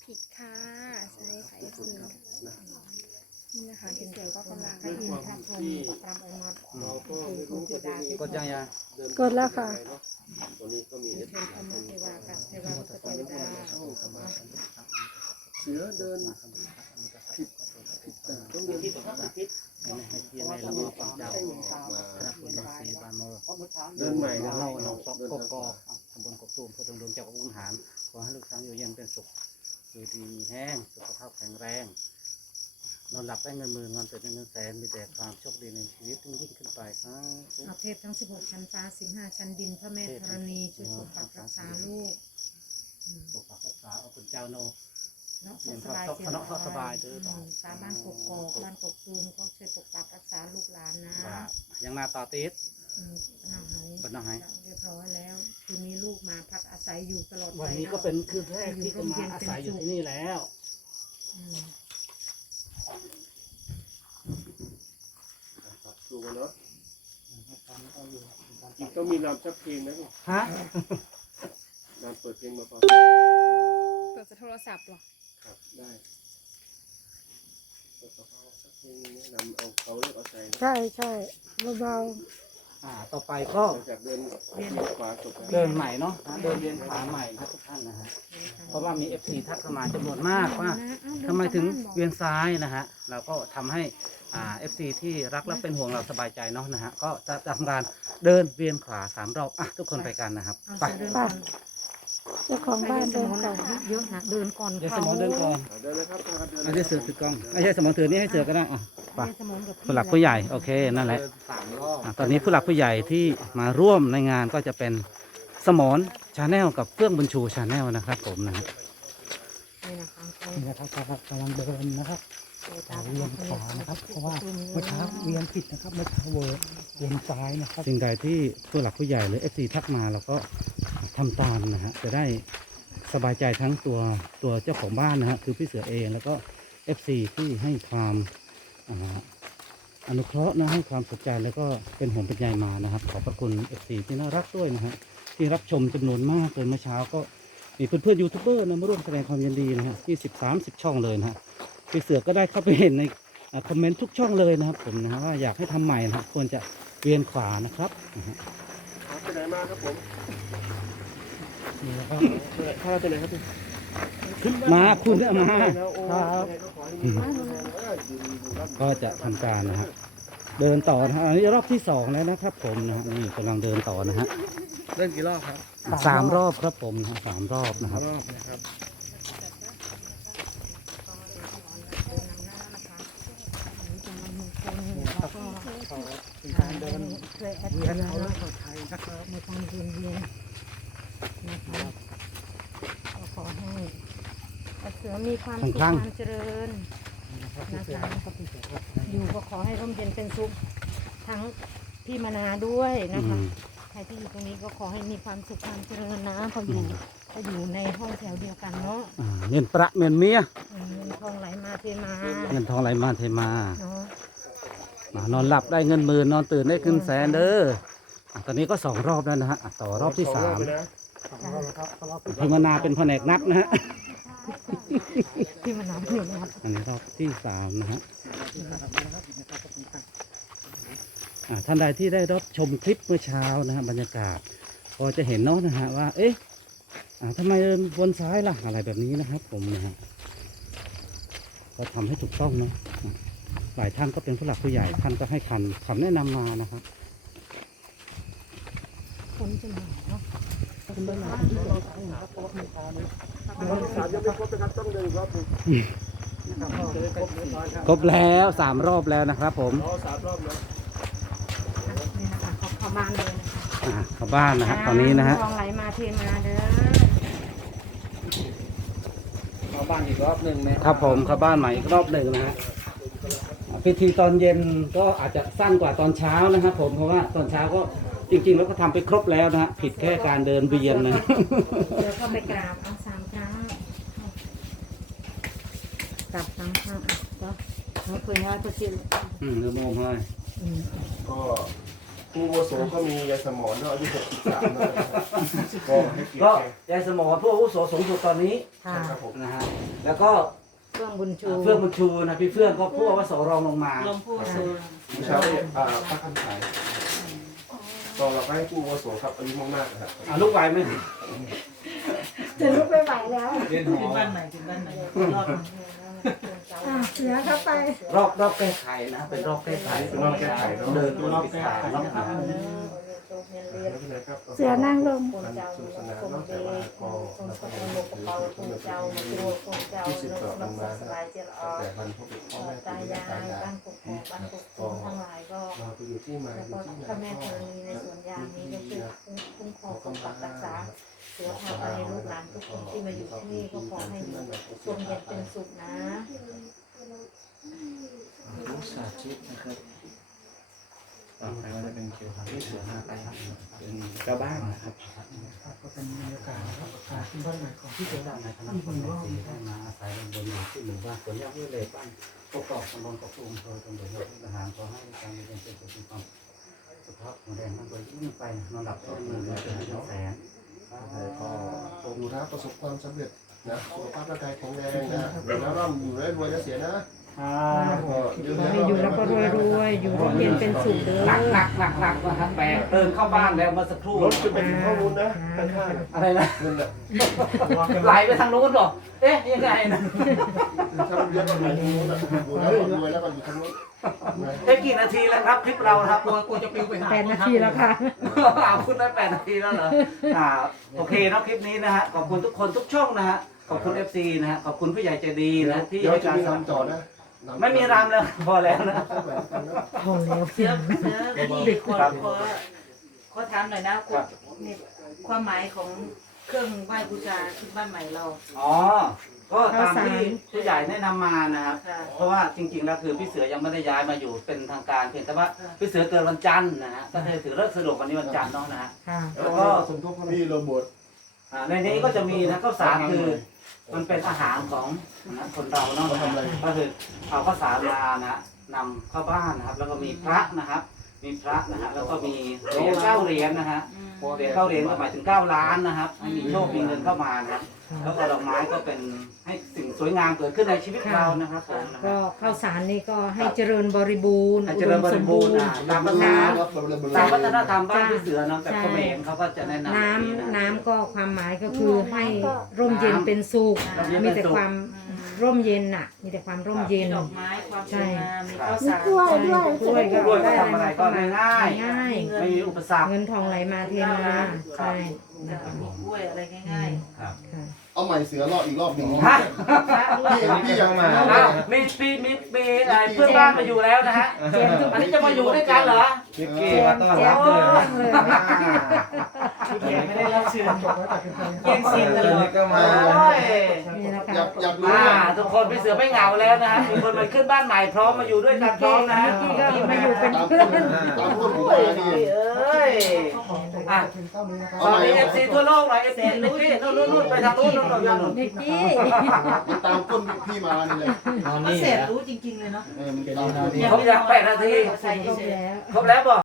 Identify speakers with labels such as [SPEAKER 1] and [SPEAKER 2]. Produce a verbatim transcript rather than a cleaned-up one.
[SPEAKER 1] ผิดค่ะใช่ค่ะเอฟซีนี่นะคะเอฟซีก็กำลัง
[SPEAKER 2] ด้วยความที่เราก็ไม่รู้ประเด็นนี้
[SPEAKER 3] กดยังยัง
[SPEAKER 1] กดแล้วค่ะ
[SPEAKER 2] ตัวนี้ก็มีเอฟซีคนเสือเดินผิดผิดแต่ต้องเดินผิดผิด
[SPEAKER 3] ให้ที่ในละมอความเจ้าครับคุณฤาษีบานโม
[SPEAKER 2] เดินใหม่
[SPEAKER 3] เดิ
[SPEAKER 2] นะ
[SPEAKER 3] น
[SPEAKER 2] เรา
[SPEAKER 3] เล่า
[SPEAKER 2] เรา
[SPEAKER 3] น้องสอบ
[SPEAKER 2] เดิน
[SPEAKER 3] ก
[SPEAKER 2] ทาง
[SPEAKER 3] กอกตำบลกกตูมเพื่อดำรงเจ้าองค์หารขอให้ลูกช้างอยู่เย็นเป็นสุขอยู่ดีมีแห้งสุขภาพแข็งแรงนอนหลับได้เงินหมื่นนอนตื่นได้เงินแสนมีแต่ความโชคดีในชีวิตยิ่งขึ้นไปครับ
[SPEAKER 4] อาเทพทั้งสิบหกชั้นฟ้าสิบห้าชั้นดินพระแม่ธรณีช่วยปกปักรักษาลูก
[SPEAKER 3] ปกปักรักษาเอาคุณเจ้าโน
[SPEAKER 4] เนาะสบายเจียสบายเด้อตาบ้านกกอกบ้านกกตูมก็ช่วยปกปักรักษาลูกหลานนะ
[SPEAKER 3] ยังนาต่อติด
[SPEAKER 4] อืมน้องหาย
[SPEAKER 3] เป็นน้องหาย
[SPEAKER 4] เรียบร้อยแล้วคืนนี้ลูกมาพักอาศัยอยู่ตลอดไป
[SPEAKER 3] วันนี้ก็เป็นคืนแรกที่จะมาอาศัยอยู่ที่นี่แล้ว
[SPEAKER 4] อืม
[SPEAKER 2] ดูกันเนาะอีกต้องมีนำชักเพลงนะ
[SPEAKER 3] ฮะ
[SPEAKER 2] นำเปิดเพลงมาฟัง
[SPEAKER 1] เปิดโทรศัพท์หรอ
[SPEAKER 2] ครับได้เปิดกระเพราชักเพลงนี้นำเอาเขาเลือกเอาใจ
[SPEAKER 1] ใช่ใช่เบา
[SPEAKER 3] อ่าต่อไปก็
[SPEAKER 2] หลังจากเดินเดินขวาจบแล้ว
[SPEAKER 3] เดินใหม่เนาะเดินเรียนขาใหม่นะทุกท่านนะฮะเพราะว่ามีเอฟซีทักเข้ามาจำนวนมากว่าทำไมถึงเวียนซ้ายนะฮะเราก็ทำให้อ่าเอฟซีที่รักและเป็นห่วงเราสบายใจเนาะนะฮะก็จะทำการเดินเวียนขวาสามรอบอ่ะทุกคนไปกันนะครับ
[SPEAKER 4] เอา
[SPEAKER 3] ไป
[SPEAKER 4] เดินก่อน
[SPEAKER 1] ๆเจ้าของบ้านเดินก่อน
[SPEAKER 4] เยอะนะเดินก่อน
[SPEAKER 3] เดี๋ยวสมองเดินก่อน
[SPEAKER 2] เดินเลยครับเดิน
[SPEAKER 3] ไม่ใช่เสือถือกล้องไม่ใช่สมองถือนี่ให้เสือก็ได้อ่ะไป
[SPEAKER 4] สมองกับ
[SPEAKER 3] ผู้หลักผู้ใหญ่โอเคนั่นแหละ
[SPEAKER 2] สามรอบ
[SPEAKER 3] อ่ะตอนนี้ผู้หลักผู้ใหญ่ที่มาร่วมในงานก็จะเป็นสมอนชาแนลกับเฟื่องบุญชูชาแนลนะครับผมนะฮะ
[SPEAKER 4] นี่นะคะเขา
[SPEAKER 3] นี่นะครับกำลังเดินนะครับ
[SPEAKER 4] ตา
[SPEAKER 3] เวียนขวานะครับเพราะว่าเมื่อเช้าเวียนผิดนะครับเมื่อเช้าเวอร์เวียนซ้ายนะครับสิ่งใดที่ผู้หลักผู้ใหญ่หรือเอฟซีทักมาเราก็ทำตามนะฮะจะได้สบายใจทั้งตัวตัวเจ้าของบ้านนะฮะคือพี่เสือเองแล้วก็เอฟซีที่ให้ความอ่าอนุเคราะห์นะให้ความสนใจแล้วก็เป็นห่วงเป็นใยมานะครับขอบพระคุณเอฟซีที่น่ารักด้วยนะฮะที่รับชมจำนวนมากเลยเมื่อเช้าก็มีเพื่อนๆยูทูบเบอร์นะมาร่วมแสดงความยินดีนะฮะที่สิบสามสิบช่องเลยนะฮะ พี่เสือก็ได้เข้าไปเห็นในคอมเมนต์ทุกช่องเลยนะครับผมนะฮะว่าอยากให้ทำใหม่นะครับควรจะเวียนขวานะครับนะฮะ
[SPEAKER 2] ครับไปไหนมาครับผม
[SPEAKER 3] นี่แล้วก็
[SPEAKER 2] ถ้าเราไปไหนครับพี่
[SPEAKER 3] มาคุณก็มา
[SPEAKER 2] แล้วโอ้
[SPEAKER 3] ครับ
[SPEAKER 2] ยังไงก็ขอให้มีความสุขนะเอออยู่ดีอยู่ร่ำ
[SPEAKER 3] ก็จะทำการนะฮะเดินต่อนะฮะอันนี้รอบที่สองแล้วนะครับผมนะฮะนี่กำลังเดินต่อนะฮะ
[SPEAKER 2] เล่นกี่รอบครับ
[SPEAKER 3] สามรอบครับผมนะฮะสามรอบนะครับ
[SPEAKER 2] รอบนะครับ
[SPEAKER 3] เป็นการเดิน
[SPEAKER 4] เคยแอดเวียนเอาแล้วเขาไทยนะครับในการเวียนเวียนนะครับก็ขอให้เสือมีความสุขความเจริญนะคะอยู่ก็ขอให้ร่มเย็นเป็นสุขทั้งพี่มนาด้วย
[SPEAKER 3] อื
[SPEAKER 4] นะคะ
[SPEAKER 3] ม
[SPEAKER 4] ใครที่อยู่ตรงนี้ก็ขอให้มีความสุขความเจริญนะเพราะอยู่ก็อยู่ในห้องแถวเดียวกันเนาะ
[SPEAKER 3] อ่าเงินประเงินเมีย
[SPEAKER 4] เงินทองไหลมาเทมา
[SPEAKER 3] เงินทองไหลมาเทมา
[SPEAKER 4] เนาะ
[SPEAKER 3] มานอนหลับได้เงินหมื่นนอนตื่นได้ขึ้นแสนเด้ออ่ะตอนนี้ก็สองรอบแล้วนะฮะอ่ะต่อรอบที่สาม พิมนาเป็นแผนกนับนะฮะ
[SPEAKER 4] พี่มนาเพื่อนนะครับ
[SPEAKER 3] อันนี้รอบที่สามนะฮะอ่าท่านใดที่ได้รับชมคลิปเมื่อเช้านะฮะบรรยากาศก็จะเห็นเนาะนะฮะว่า เอ๊ะอ่าทำไมเดินวนซ้ายล่ะอะไรแบบนี้นะครับ ผมนะฮะก็ทำให้ถูกต้องเนาะหลายท่านก็เป็นผู้หลักผู้ใหญ่ท่านก็ให้คำคำแนะนำมานะครับ
[SPEAKER 4] คนจะมาเนาะ
[SPEAKER 2] รอบที่สามยังไม่ครบนะครับต้องเดินอีกรอบหนึ่ง
[SPEAKER 3] ครบแล้วสามรอบแล้วนะครับ ผม
[SPEAKER 2] รอสามรอบนะ
[SPEAKER 4] นี่นะคะเขาเข้าบ้านเลยนะคะ
[SPEAKER 3] อ่าเข้าบ้านนะฮะตอนนี้นะฮะ
[SPEAKER 4] ทองไหลมาเทมาเด้อ
[SPEAKER 3] เข้าบ้านอีกรอบหนึ่งนะครับผมเข้าบ้านใหม่อีกรอบหนึ่งนะฮะพิธีตอนเย็นก็อาจจะสั้นกว่าตอนเช้านะครับ ผมเพราะว่าตอนเช้าก็จริงๆแล้วก็ทำไปครบแล้วนะฮะผิดแค่การเดินเวียนนะ
[SPEAKER 4] เดี๋ยวเข้าไปกราบเอาสามครั้งกราบสามครั้งอ่ะก็ไม่เคยง่ายเพราะสิ
[SPEAKER 3] อืมเนื้อโมงให้
[SPEAKER 4] อืม
[SPEAKER 2] ก็ผู้อาวุโสก็มียายสมรเนาะอายุหกสิบสามนะครับก็ให้เกียร
[SPEAKER 3] ก็
[SPEAKER 2] ติแก
[SPEAKER 3] ยายสมอผู้อาวุโสสูงสุดตอนนี้
[SPEAKER 4] ค่ะ
[SPEAKER 2] ครับผม
[SPEAKER 3] นะฮะแล้วก็
[SPEAKER 4] เฟื่องบุญชู
[SPEAKER 3] เฟื่องบุญชูนะพี่เฟื่องก็ผู้อาวุโสรองลงมา
[SPEAKER 5] ลงผู้สูง
[SPEAKER 2] ผู้เช่าเนี่ยอ่าพระคำสายก็เราก็ให้ผู้อาวุโสครับอายุมากๆนะครับ
[SPEAKER 3] อ่ะลูกไหวไหม
[SPEAKER 4] จะลุกไม่ไหวแล้ว
[SPEAKER 3] เรียนห
[SPEAKER 5] ถึ
[SPEAKER 3] อง
[SPEAKER 5] บ้านใหม่ถึงบ้านใหม่รอบ
[SPEAKER 4] อ่ะเสือเข้าไป
[SPEAKER 3] รอบรอบแก้ไขนะเป็นรอบแก้ไข
[SPEAKER 2] เป็นรอบแก้ไขเนอะ
[SPEAKER 3] เดินรอบปิดตาเนาะ
[SPEAKER 2] ไม่เป็นไรครับ
[SPEAKER 4] เสือนั่งลง
[SPEAKER 2] มันสนุกสนานเนอะแต่ว่าก็เราก็ยังถือเป็นต้นแบบที่สืบต่อกันมานะตั้งแต่บรรพบุรุษพ่อแม่
[SPEAKER 4] ตา
[SPEAKER 2] ปู่
[SPEAKER 4] ยา
[SPEAKER 2] ย่าย ตายาย
[SPEAKER 4] บ้านกกอกบ้านกกตูมทั้งหลายก็
[SPEAKER 2] เราไปอยู่ที่มา
[SPEAKER 4] แล้ว
[SPEAKER 2] อยู่
[SPEAKER 4] ก็
[SPEAKER 2] ที่ไหน
[SPEAKER 4] พระแม่ธ
[SPEAKER 2] ก็
[SPEAKER 4] รณีในสวนยางนี้ก็คือคุ้มครองปกปักรักษาเสือพาไปในลูกหลานทุกคนที่มาอยู่ที่นี่ก็ขอให้ทรงเย็นเป็นสุขนะ
[SPEAKER 3] รู้สาธิตนะครับต่อไปก็จะเป็นเกี่ยวกับที่เสือหาไปเป็นเจ้าบ้านนะครับ
[SPEAKER 6] ก็เป็นบรรยากาศนะครับการที่บ้านใหม่ของพี่เสือดำ
[SPEAKER 3] ในคณะคนในสีได้มาอาศัยบนอยู่ที่หมู่บ้านสวนยางวิเลบ้านกกอกตำบลกกตูมอำเภอตำบลยอดทหารขอให้การเรียนเป็นสุขมีความสุขภาพแข็งแรงมั่นคงยิ่งไปนอนหลับได้เงินเดือนเป็นแสน
[SPEAKER 2] ก็อยู่นะประสบความสำเร็จนะสุขภาพร่างกายแข็งแรงนะอยู่แล้วร่ำอยู่แล้วรวยแล้วเสียนะก็ยืน
[SPEAKER 4] ขอให้อยู่แล้วก็รวยรวยๆอยู่ร่มเย็นเป็นสุขเด้อ
[SPEAKER 3] หนักหนักหนักหนักนะครับแบกเดินเข้าบ้านแล้วเมื่อสักครู่
[SPEAKER 2] รถจะไปถึงข้อมูลนะข้าง
[SPEAKER 3] อะไรนะ
[SPEAKER 2] ๆนั่นแหละ
[SPEAKER 3] ไหลไปทางนู้นหรอเอ๊ะยังไงนะ
[SPEAKER 2] ถ้ามันเยอะก็ไหลทางนู้นนะอยู่แล้วก็รวยแล้วก็อยู่ทางนู้นนะ
[SPEAKER 3] ได้กี่นาทีแล้วครับคลิปเราครับ
[SPEAKER 5] กลัวกลัวจะปิวไปหา
[SPEAKER 4] แปดนาทีแล้วค่ะ
[SPEAKER 3] อ้าวคุณได้แปดนาทีแล้วเหรออ่าโอเคเนาะคลิปนี้นะฮะขอบคุณทุกคนทุกช่องนะฮะขอบคุณ เอฟ ซี นะฮะขอบคุณผู้ใหญ่ใจดีนะที่
[SPEAKER 2] เดี๋ยว
[SPEAKER 3] ให้
[SPEAKER 2] จะ
[SPEAKER 3] การ
[SPEAKER 2] มี
[SPEAKER 3] สนับ
[SPEAKER 2] รำ
[SPEAKER 3] ส
[SPEAKER 2] ต่อ
[SPEAKER 3] นุน
[SPEAKER 2] นะ
[SPEAKER 3] ไม่มีรำแล้วพอแล้วนะ
[SPEAKER 4] พอแล้ว
[SPEAKER 5] เสือเสือพี่ขอขอขอถามหน่อยนะคุณนี่ความหมายของเครื่องไหว้บูชาที่บ้านใหม่เรา
[SPEAKER 3] อ๋อก็ตามที่ผู้ใหญ่แนะนำมานะครับ
[SPEAKER 5] ค่ะ
[SPEAKER 3] เพราะว่าจริงๆแล้วคือพี่เสือยังไม่ได้ย้ายมาอยู่เป็นทางการเพียงแต่ว่าพี่เสือเกิดวันจันทร์นะฮะก็เลยถือเลิกสะดวกวันนี้วันจันทร์เนาะนะฮะ
[SPEAKER 4] ค่ะ
[SPEAKER 2] แล้วก็สมทบพี่โรเบิร์ต
[SPEAKER 3] อ่าในนี้ก็จะมีนะข้าวสารคือมันเป็นอาหารของนะคนเราเนาะนะฮะก็คือเอาข้าวสารมานะนำเข้าบ้านนะครับ แล้วก็มีพระนะครับ มีพระนะฮะแล้วก็มีเหรียญเก้าเหรียญนะฮะเหรียญเก้าเหรียญก็หมายถึงเก้าล้านนะครับให้มีโชคมีเงินเข้ามานะครับแล้วก็ดอกไม้ก็เป็นให้สิ่งสวยงามเกิดขึ้นในชีวิตเรานะครับผมนะค
[SPEAKER 4] ก็
[SPEAKER 3] รับ
[SPEAKER 4] ข้าวสารนี่ก็ให้เจริญบริบูรณ์
[SPEAKER 3] ให้เจริญบริบูรณ์อ่ะตามภาษา
[SPEAKER 2] รับ
[SPEAKER 3] ตามวัฒนธรรมบ้านพี่เสือเนาะแต่เขมรเขาก็จะแนะนำแบบ
[SPEAKER 4] น้ำ
[SPEAKER 3] นี้นะ
[SPEAKER 4] น้ำก็ความหมายก็คือให้ร่มเย็นเป็นสุข
[SPEAKER 3] ร่มเย็น
[SPEAKER 4] มี
[SPEAKER 3] เป็นสุข
[SPEAKER 4] แต่ความร่มเย็นน่ะ มีแต่ความร่มเย็น
[SPEAKER 5] ดอกไม้ความสวยงามมีข้าวสาร
[SPEAKER 4] กล้วยด้วยกล้วยก็
[SPEAKER 3] กล้วยก็
[SPEAKER 4] ได้
[SPEAKER 3] ทำอะไรก็ง่าย
[SPEAKER 4] ง่าย
[SPEAKER 3] ๆไม่มีอุปสรรค
[SPEAKER 4] เงินทองไหลมาเทมาใช่
[SPEAKER 5] จะมีกล้วยอะไรง่าย
[SPEAKER 3] ครับ
[SPEAKER 4] ค่ะ
[SPEAKER 2] เอาใหม่เสือรอบอีกรอบหนึ่ง
[SPEAKER 3] ฮะ
[SPEAKER 2] พี่พี่ยังมา
[SPEAKER 3] อ้าวมีปีมีปีเอ่อเพื่อนบ้านมาอยู่แล้วนะฮะอันนี้จะมาอยู่ด้วยกันเหรอ
[SPEAKER 6] มิกกี้มาต้อนรับ
[SPEAKER 4] โอ้
[SPEAKER 6] เลย
[SPEAKER 4] ยเลย
[SPEAKER 5] ๆพี่แขกไม่ได้รับเชิญ
[SPEAKER 6] จบไว้แต่เพียงเท่านี้
[SPEAKER 5] เยี่ยงซีนเลย
[SPEAKER 6] ตอนนี้ก็มา
[SPEAKER 3] โอ้ย
[SPEAKER 4] นี่นะคะ
[SPEAKER 2] อยากอยากรู้
[SPEAKER 3] อ่า
[SPEAKER 2] ว่า
[SPEAKER 3] ทุกคนพี่เสือไม่เหงาแล้วนะฮะมีคนมาขึ้นบ้านใหม่พร้อมมาอยู่ด้วยกันพร้อมนะฮะ
[SPEAKER 4] พี่ก็มาอยู่เป็น
[SPEAKER 2] ตาม
[SPEAKER 4] เพื่
[SPEAKER 2] ต้
[SPEAKER 4] อน น
[SPEAKER 2] ตามต้นหมู
[SPEAKER 3] โอ้
[SPEAKER 2] ป่าย นี่
[SPEAKER 3] เอ้ยอ่ะ
[SPEAKER 6] เพียงเท่านี้นะครับ
[SPEAKER 3] สวัสดีเอฟซีทั่วโลกหน่อยเอฟซีนิกกี้นู่นนู่นนู่นไปทางนู้นนู่นนู่นนู่น
[SPEAKER 4] นิกกี้
[SPEAKER 2] มันตามต้นพี่มานี่เลย
[SPEAKER 5] เขาแสบรู้จริงๆเลยเนาะ
[SPEAKER 2] เออมันตามต้น
[SPEAKER 3] ครบยังแปดนาที
[SPEAKER 5] ใส่
[SPEAKER 4] จบ
[SPEAKER 5] เฉย
[SPEAKER 4] แล้ว
[SPEAKER 3] ครบแล้วบอก